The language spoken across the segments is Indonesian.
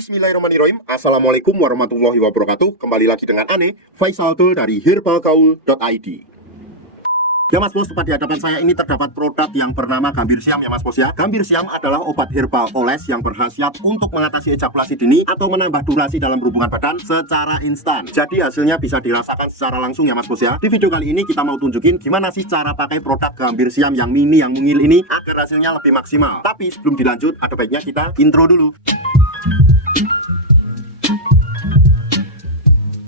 Bismillahirrahmanirrahim. Assalamualaikum warahmatullahi wabarakatuh. Kembali lagi dengan Ane, Faisal Dul dari herbalgaul.id. Ya Mas Bos, tepat di hadapan saya ini terdapat produk yang bernama Gambir Siam ya Mas Bos ya. Gambir Siam adalah obat herbal oles yang berkhasiat untuk mengatasi ejakulasi dini atau menambah durasi dalam berhubungan badan secara instan. Jadi hasilnya bisa dirasakan secara langsung ya Mas Bos ya. Di video kali ini kita mau tunjukin gimana sih cara pakai produk Gambir Siam yang mini yang mungil ini agar hasilnya lebih maksimal. Tapi sebelum dilanjut, ada baiknya kita intro dulu.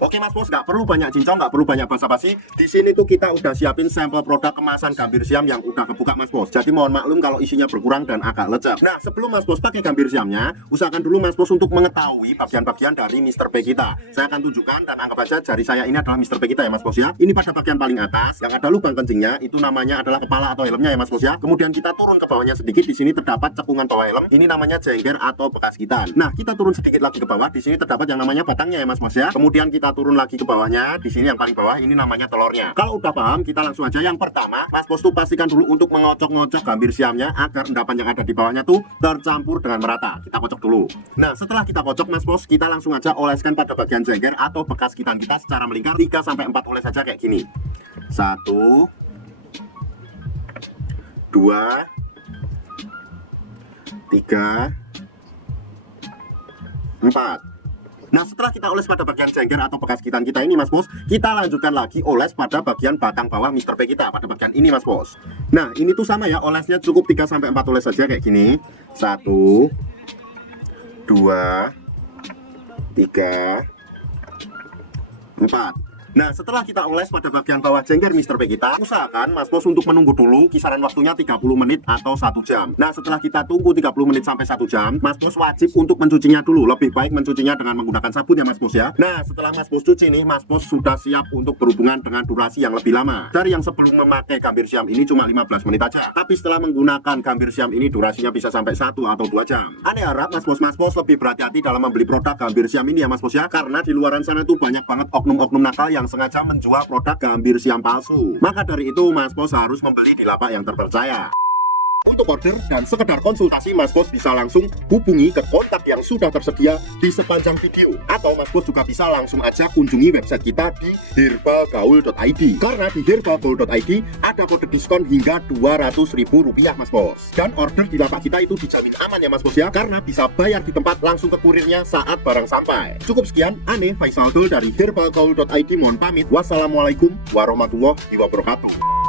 Oke Mas Bos, nggak perlu banyak cincong, nggak perlu banyak basa-basi. Di sini tuh kita udah siapin sampel produk kemasan Gambir Siam yang udah kebuka Mas Bos. Jadi mohon maklum kalau isinya berkurang dan agak lecek. Nah, sebelum Mas Bos pakai Gambir Siamnya, usahakan dulu Mas Bos untuk mengetahui bagian-bagian dari Mr. P kita. Saya akan tunjukkan dan anggap aja jari saya ini adalah Mr. P kita ya Mas Bos ya. Ini pada bagian paling atas yang ada lubang kencingnya, itu namanya adalah kepala atau helmnya ya Mas Bos ya. Kemudian kita turun ke bawahnya sedikit, di sini terdapat cekungan bawah helm. Ini namanya jengger atau bekas gitan. Nah, kita turun sedikit lagi ke bawah, di sini terdapat yang namanya batangnya ya Mas Bos ya. Kemudian kita turun lagi ke bawahnya. Di sini yang paling bawah ini namanya telurnya. Kalau udah paham, kita langsung aja. Yang pertama, Mas Bos tuh pastikan dulu untuk mengocok-ngocok Gambir Siamnya agar endapan yang ada di bawahnya tuh tercampur dengan merata. Kita kocok dulu. Nah, setelah kita kocok Mas Bos, kita langsung aja oleskan pada bagian jengger atau bekas gitan kita secara melingkar 3-4 oles saja kayak gini. 1 2 3 4. Nah, setelah kita oles pada bagian jengger atau bekas gitan kita ini Mas Bos, kita lanjutkan lagi oles pada bagian batang bawah Mr. P kita, pada bagian ini Mas Bos. Nah, ini tuh sama ya, olesnya cukup 3-4 oles saja kayak gini. 1 2 3 4. Nah, setelah kita oles pada bagian bawah jengger Mr. P kita, usahakan Mas Bos untuk menunggu dulu kisaran waktunya 30 menit atau 1 jam. Nah, setelah kita tunggu 30 menit sampai 1 jam, Mas Bos wajib untuk mencucinya dulu. Lebih baik mencucinya dengan menggunakan sabun ya Mas Bos ya. Nah, setelah Mas Bos cuci nih, Mas Bos sudah siap untuk berhubungan dengan durasi yang lebih lama. Dari yang sebelum memakai Gambir Siam ini cuma 15 menit aja. Tapi setelah menggunakan Gambir Siam ini durasinya bisa sampai 1 atau 2 jam. Ane harap Mas Bos lebih berhati-hati dalam membeli produk Gambir Siam ini ya Mas Bos ya. Karena di luaran sana itu banyak banget oknum-oknum nakal yang sengaja menjual produk Gambir Siam palsu. Maka dari itu Mas Bos harus membeli di lapak yang terpercaya. Untuk order dan sekedar konsultasi, Mas Bos bisa langsung hubungi ke kontak yang sudah tersedia di sepanjang video. Atau Mas Bos juga bisa langsung aja kunjungi website kita di herbalgaul.id. Karena di herbalgaul.id ada kode diskon hingga Rp200.000 Mas Bos. Dan order di lapak kita itu dijamin aman ya Mas Bos ya. Karena bisa bayar di tempat langsung ke kurirnya saat barang sampai. Cukup sekian, Ane Faisal Dul dari herbalgaul.id mohon pamit. Wassalamualaikum warahmatullahi wabarakatuh.